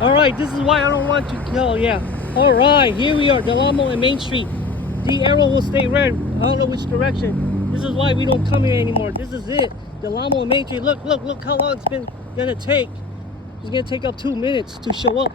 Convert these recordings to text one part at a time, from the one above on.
All right, this is why I don't want to go. Yeah. All right, here we are, Del Amo and Main Street. The arrow will stay red. I don't know which direction. This is why we don't come here anymore. This is it. Del Amo and Main Street. Look how long it's been gonna take. It's gonna take up 2 minutes to show up.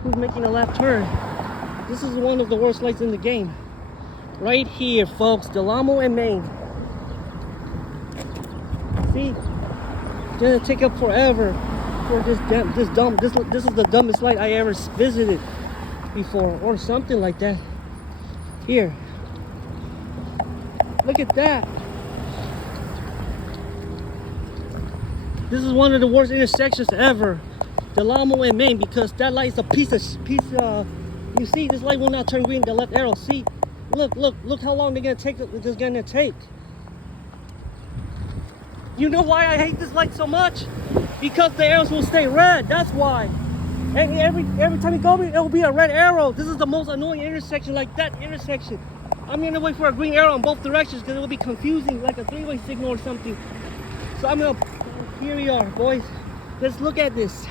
Who's making a left turn? This is one of the worst lights in the game. Right here, folks. Del Amo and Main. See? It's gonna take up forever. This is the dumbest light I ever visited before, or something like that. Here, look at that. This is one of the worst intersections ever, Del Amo and Main, because that light is a piece of. You see, this light will not turn green. The left arrow. See, look how long they're gonna take. It's gonna take. You know why I hate this light so much? Because the arrows will stay red. That's why. And every time you go, it will be a red arrow. This is the most annoying intersection, like that intersection. I'm gonna wait for a green arrow in both directions because it will be confusing, like a three-way signal or something. So I'm gonna. Here we are, boys. Let's look at this.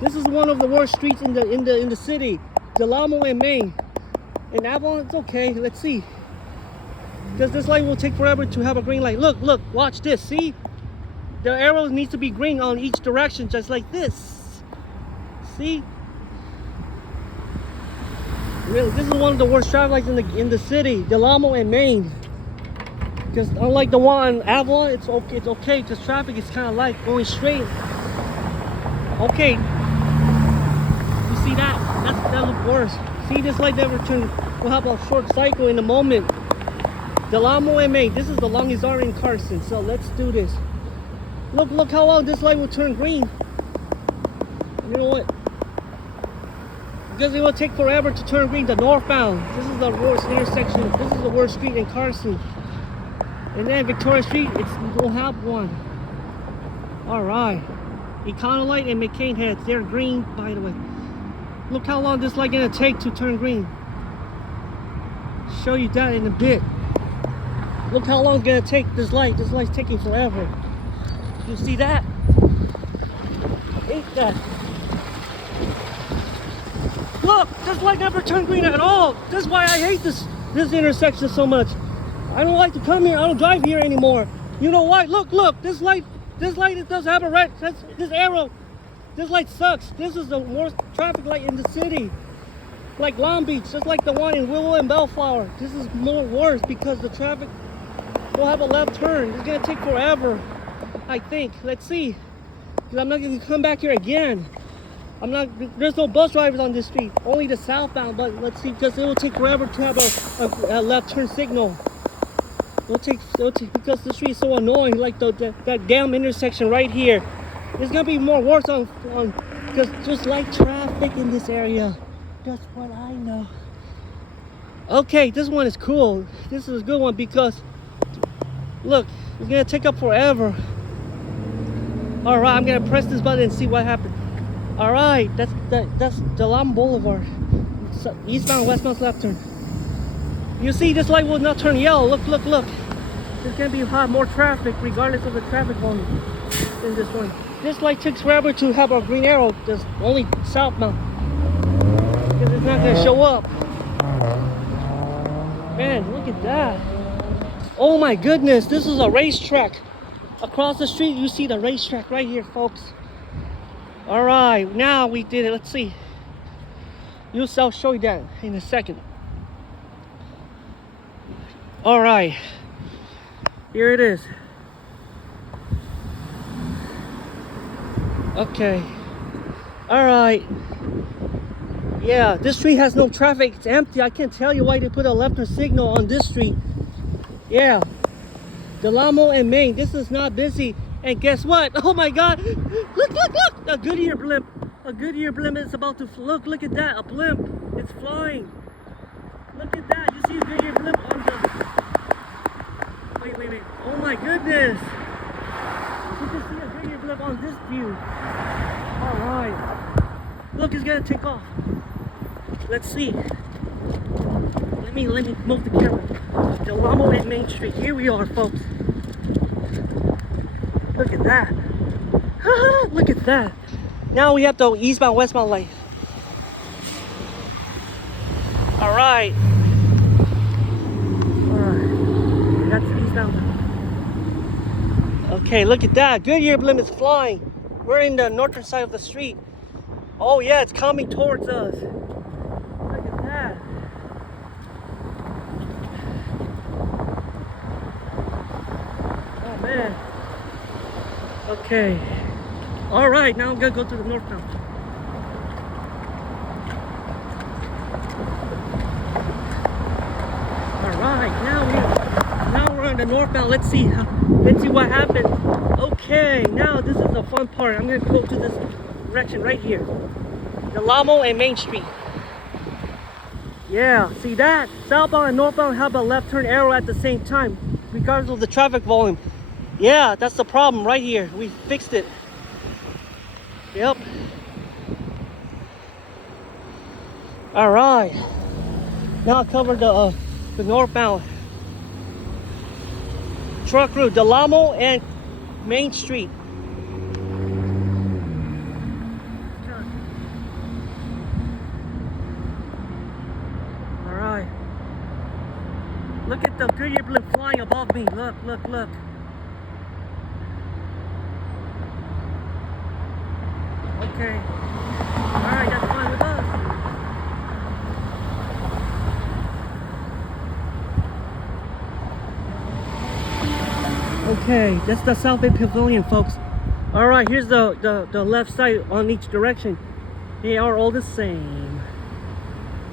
This is one of the worst streets in the city. Del Amo and Main. In Avalon, it's okay. Let's see. Because this light will take forever to have a green light. Look, watch this. See? The arrow needs to be green on each direction, just like this. See? Really, this is one of the worst traffic lights in the city, Del Amo and Main. Because unlike the one in Avalon, it's okay because traffic is kind of like going straight. Okay. You see that? That looks worse. See, this light never turn. We'll have a short cycle in a moment. Del Amo and Main. This is the longest arc in Carson. So let's do this. Look how long this light will turn green. You know what? Because it will take forever to turn green. The northbound. This is the worst intersection. This is the worst street in Carson. And then Victoria Street, we'll have one. Alright. Econolite and McCain heads. They're green, by the way. Look how long this light gonna take to turn green. Show you that in a bit. Look how long it's gonna take this light. This light's taking forever. You see that? Ain't that? Look, this light never turned green at all. This is why I hate this intersection so much. I don't like to come here. I don't drive here anymore. You know why? Look, this light it does have a red. This arrow. This light sucks. This is the worst traffic light in the city. Like Long Beach, just like the one in Willow and Bellflower. This is more worse because the traffic will have a left turn. It's gonna take forever. I think. Let's see. Because I'm not going to come back here again. There's no bus drivers on this street. Only the southbound. But let's see. Because it will take forever to have a left turn signal. It'll take because the street is so annoying. Like that damn intersection right here. It's going to be more worse on because just like traffic in this area. That's what I know. Okay, this one is cool. This is a good one because look, it's going to take up forever. All right, I'm gonna press this button and see what happens. All right, that's Avalon Blvd. Eastbound, westbound, left turn. You see, this light will not turn yellow. Look. There's gonna be more traffic, regardless of the traffic volume in this one. This light takes forever to have a green arrow. There's only southbound because it's not gonna show up. Man, look at that. Oh my goodness, this is a racetrack. Across the street, you see the racetrack right here, folks. All right, now we did it. Let's see. I'll show you that in a second. All right, here it is. Okay. All right. Yeah, this street has no traffic. It's empty. I can't tell you why they put a left turn signal on this street. Yeah. Del Amo and Main, this is not busy. And guess what? Oh my God! Look! A Goodyear Blimp. A Goodyear Blimp is about to look at that. A blimp. It's flying. Look at that. You see a Goodyear Blimp on the. Wait. Oh my goodness! You can see a Goodyear Blimp on this view. All right. Look, it's gonna take off. Let's see. Let me move the camera. Del Amo and Main Street. Here we are, folks. Look at that. Look at that. Now we have the eastbound, westbound light. All right. That's eastbound. Okay, look at that. Goodyear Blimp is flying. We're in the northern side of the street. Oh yeah, it's coming towards us. Look at that. Oh man. Okay. All right, now I'm gonna go to the northbound. All right, now we're on the northbound. Let's see what happens. Okay, now this is the fun part. I'm gonna go to this direction right here. The Amo and Main Street. Yeah, see that? Southbound and northbound have a left turn arrow at the same time, regardless of the traffic volume. Yeah, that's the problem right here. We fixed it. Yep. All right. Now I'll cover the northbound truck route, the Amo and Main Street. All right. Look at the Goodyear Blimp flying above me. Look, look, look. Okay. All right, that's fine with us. Okay, that's the South Bay Pavilion, folks. All right, here's the left side on each direction. They are all the same.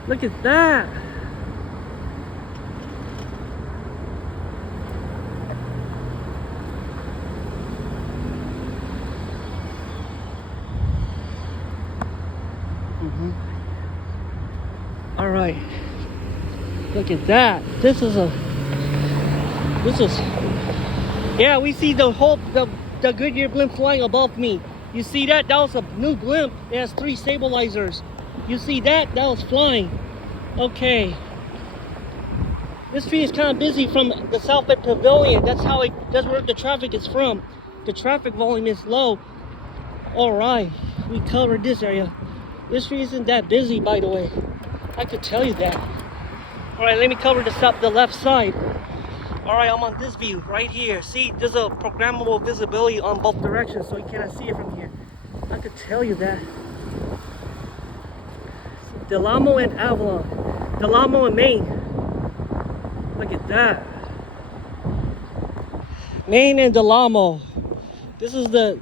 Look at that. All right, look at that. This is yeah, we see the Goodyear Blimp flying above me. You see that? That was a new blimp. It has 3 stabilizers. You see that? That was flying. Okay. This street is kind of busy from the South Bay Pavilion. That's where the traffic is from. The traffic volume is low. All right, we covered this area. This street isn't that busy, by the way. I could tell you that. All right, let me cover the left side. All right, I'm on this view right here. See, there's a programmable visibility on both directions, so you cannot see it from here. I could tell you that. Del Amo and Avalon. Del Amo and Main. Look at that. Main and Del Amo. This is the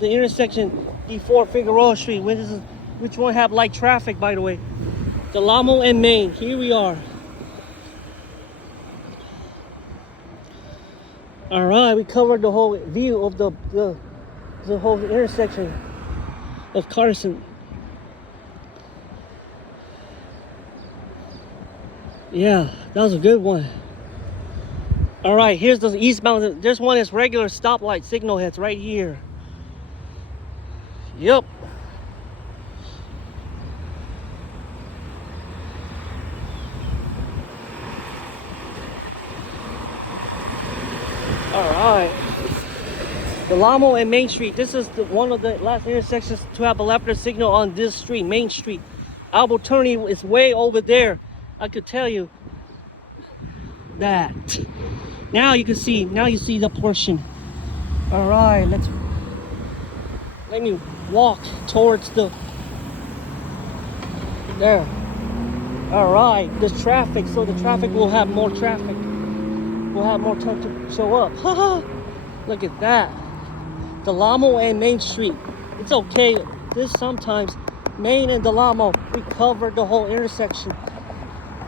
intersection D4 Figueroa Street. Which one have light traffic, by the way? Del Amo and Main. Here we are. All right, we covered the whole view of the whole intersection of Carson. Yeah, that was a good one. All right, here's the eastbound. There's one that's regular stoplight signal heads right here. Yep. All right. The Amo and Main Street. This is one of the last intersections to have a left turn signal on this street, Main Street. Albertoni is way over there. I could tell you that. Now you can see. Now you see the portion. All right. Let me walk towards there. All right. There's traffic, so the traffic will have more traffic. We'll have more time to show up. Look at that. Del Amo and Main Street. It's okay. This sometimes Main and Del Amo, we covered the whole intersection.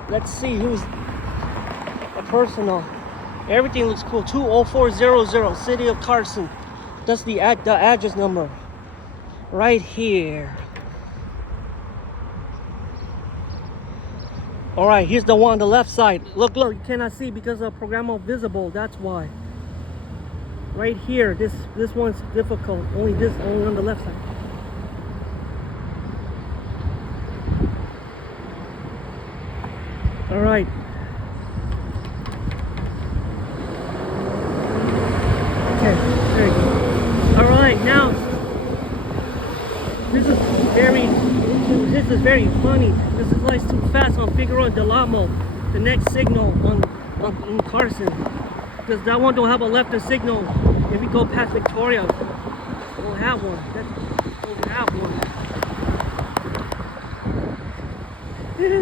Let's see who's a personal. Everything looks cool. 20400, City of Carson. That's the address number. Right here. All right, here's the one on the left side. Look, you cannot see because of programmable visible. That's why. Right here, this one's difficult. Only on the left side. All right. Okay, there you go. All right, now This is very funny. This is like too fast on Figueroa and Del Amo. The next signal in Carson, because that one don't have a left turn signal. If we go past Victoria, we'll have one. We'll have one.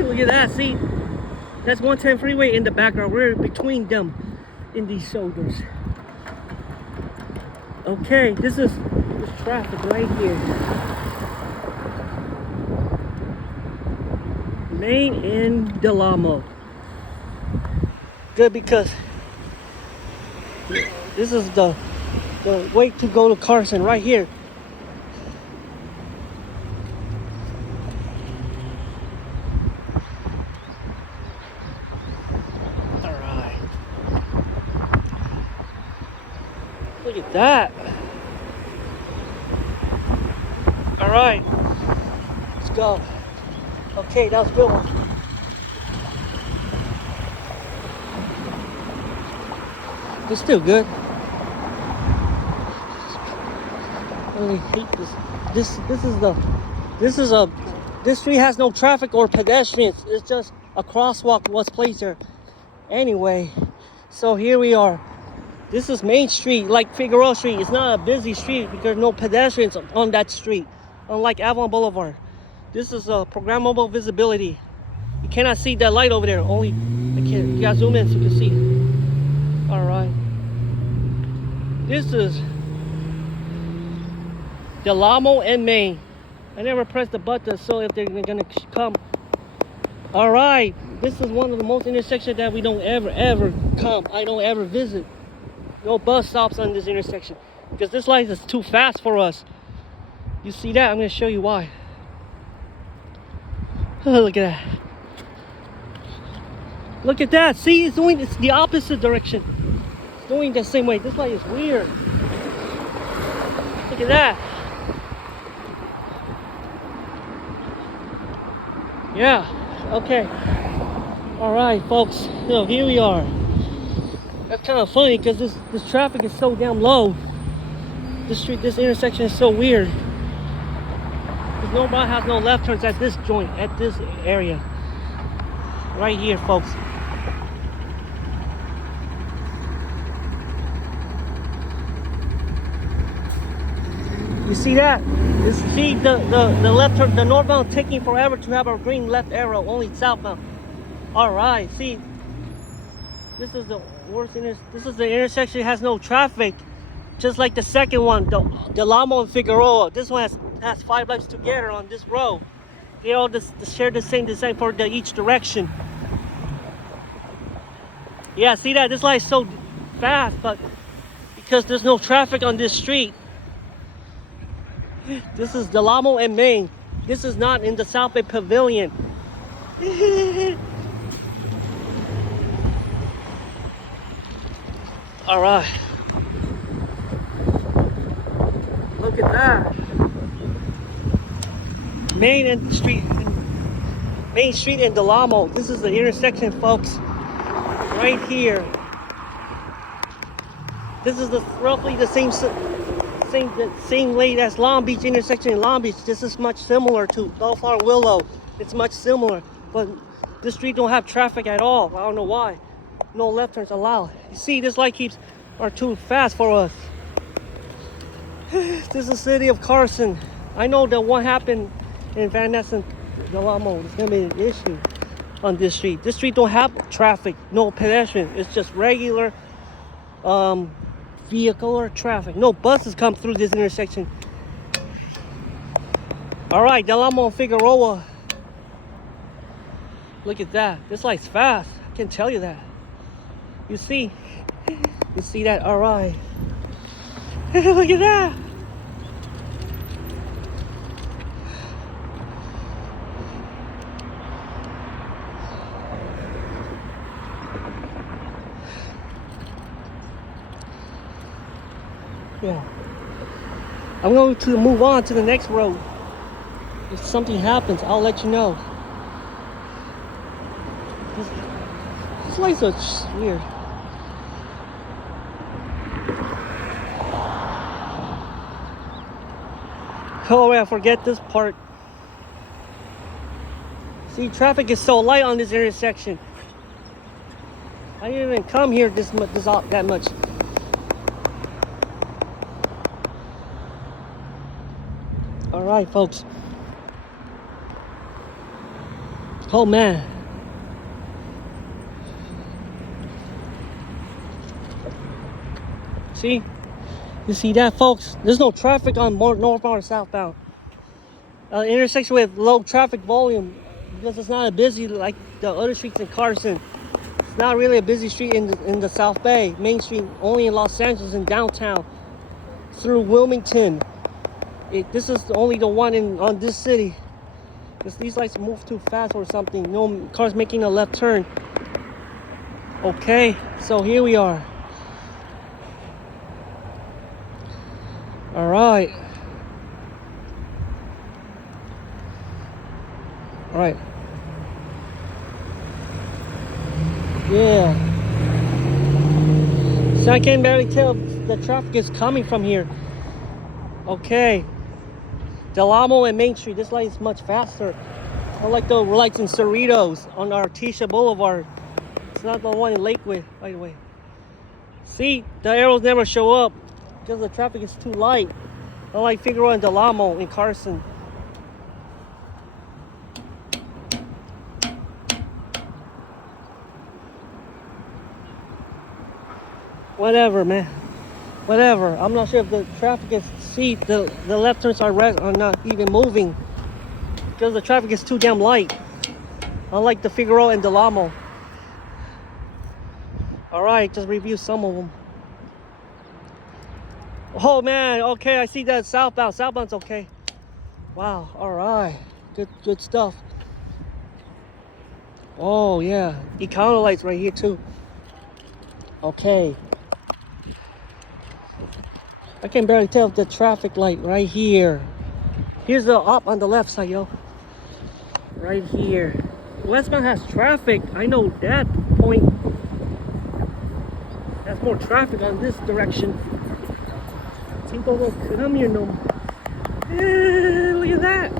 Look at that. See, that's 110 freeway in the background. We're between them in these shoulders. Okay, this is traffic right here. Main and Del Amo. Good, because this is the way to go to Carson right here. All right. Look at that. All right. Let's go. Okay, that was a good one. It's still good. I really hate this. This street has no traffic or pedestrians. It's just a crosswalk was placed here. Anyway, so here we are. This is Main Street, like Figueroa Street. It's not a busy street because no pedestrians on that street, unlike Avalon Blvd. This is a programmable visibility. You cannot see that light over there. Only you gotta zoom in so you can see. All right. This is Del Amo and Main. I never pressed the button, so if they're gonna come. All right. This is one of the most intersections that we don't ever come. I don't ever visit. No bus stops on this intersection because this light is too fast for us. You see that? I'm gonna show you why. Oh, look at that. Look at that. See, it's the opposite direction. It's going the same way. This light is weird. Look at that. Yeah. Okay. All right, folks. So here we are. That's kind of funny because this traffic is so damn low. This intersection is so weird. Nobody has no left turns at this joint, at this area. Right here, folks. You see that? See the left turn, the northbound taking forever to have a green left arrow, only southbound. All right, see, this is the worst this is the intersection, has no traffic. Just like the second one, Del Amo and Figueroa. This one has 5 lights together on this row. They all share the same design for each direction. Yeah, see that? This light is so fast, but because there's no traffic on this street. This is Del Amo and Main. This is not in the South Bay Pavilion. All right. Look at that. Main Street and Del Amo. This is the intersection, folks. Right here. This is roughly the same lane as Long Beach intersection in Long Beach. This is much similar to Bellflower Willow. It's much similar, but this street don't have traffic at all. I don't know why. No left turns allowed. You see, this light are too fast for us. This is the city of Carson. I know that what happened in Van Ness and Del Amo is gonna be an issue on this street. This street don't have traffic, no pedestrian. It's just regular vehicular traffic. No buses come through this intersection. All right, Del Amo and Figueroa. Look at that. This light's fast. I can tell you that. You see that? All right. Look at that. Yeah. I'm going to move on to the next road. If something happens, I'll let you know. This lights are just weird. Oh, I forget this part. See, traffic is so light on this intersection. I didn't even come here that much. All right, folks. Oh man. See? You see that, folks? There's no traffic on northbound or southbound. Intersection with low traffic volume because it's not a busy like the other streets in Carson. It's not really a busy street in the South Bay. Main Street only in Los Angeles and downtown through Wilmington. This is only the one on this city. Because these lights move too fast or something. No cars making a left turn. Okay, so here we are. All right. All right. Yeah. So I can barely tell the traffic is coming from here. Okay. Del Amo and Main Street. This light is much faster. Unlike the lights in Cerritos on Artesia Boulevard. It's not the one in Lakewood, by the way. See, the arrows never show up because the traffic is too light. Unlike Figueroa and Del Amo in Carson. Whatever, man. Whatever. I'm not sure if the traffic is. See, the left turns are not even moving because the traffic is too damn light. Unlike the Figueroa and Del Amo. All right, just review some of them. Oh man, okay, I see that southbound. Southbound's okay. Wow. All right, good stuff. Oh yeah, econo lights right here too. Okay. I can barely tell the traffic light right here. Here's the up on the left side, yo. Right here. Westbound has traffic. I know that point. There's more traffic on this direction. People don't come here no more. Look at that.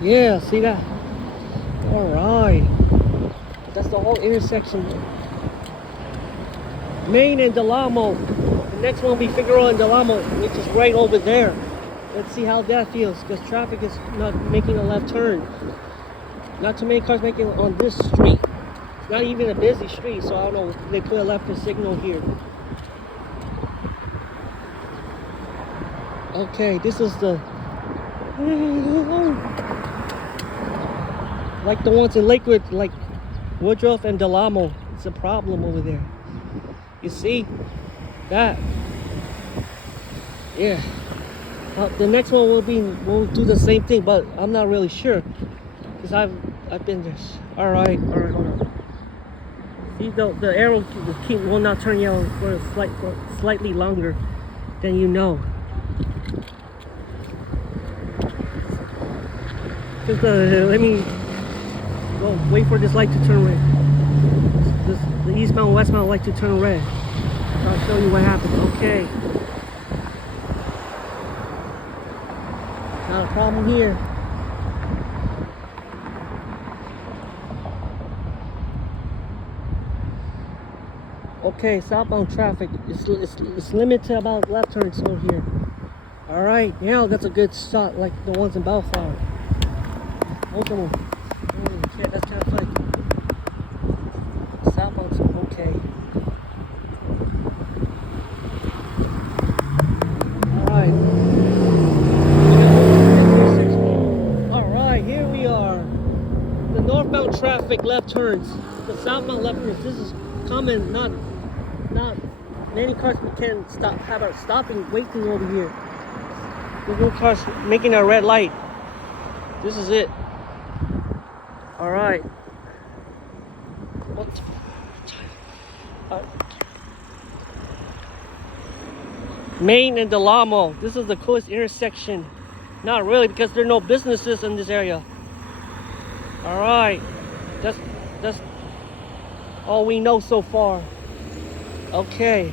Yeah, see that? Alright. That's the whole intersection. Main and Del Amo. The next one will be Figueroa and Del Amo, which is right over there. Let's see how that feels, because traffic is not making a left turn. Not too many cars making on this street. It's not even a busy street, so I don't know if they put a left signal here. Okay, this is the like the ones in Lakewood, like Woodruff and Del Amo. It's a problem over there. You see that? Yeah. The next one will do the same thing, but I'm not really sure because I've been there. All right, hold on. See the arrow will not turn yellow for slightly longer than you know. Just let me go wait for this light to turn red. The eastbound and westbound light to turn red. I'll show you what happens. Okay. Not a problem here. Okay, southbound traffic it's limited to about left turns over here. All right, now that's a good shot, like the ones in Bellflower. Both of them. Yeah, that's kind of funny. Southbound's okay. Alright. Alright, here we are. The northbound traffic left turns. The southbound left turns. This is common, not many cars can have stopping waiting over here. There's no cars making a red light. This is it. Alright. Main and Del Amo. This is the coolest intersection. Not really, because there are no businesses in this area. Alright. That's all we know so far. Okay.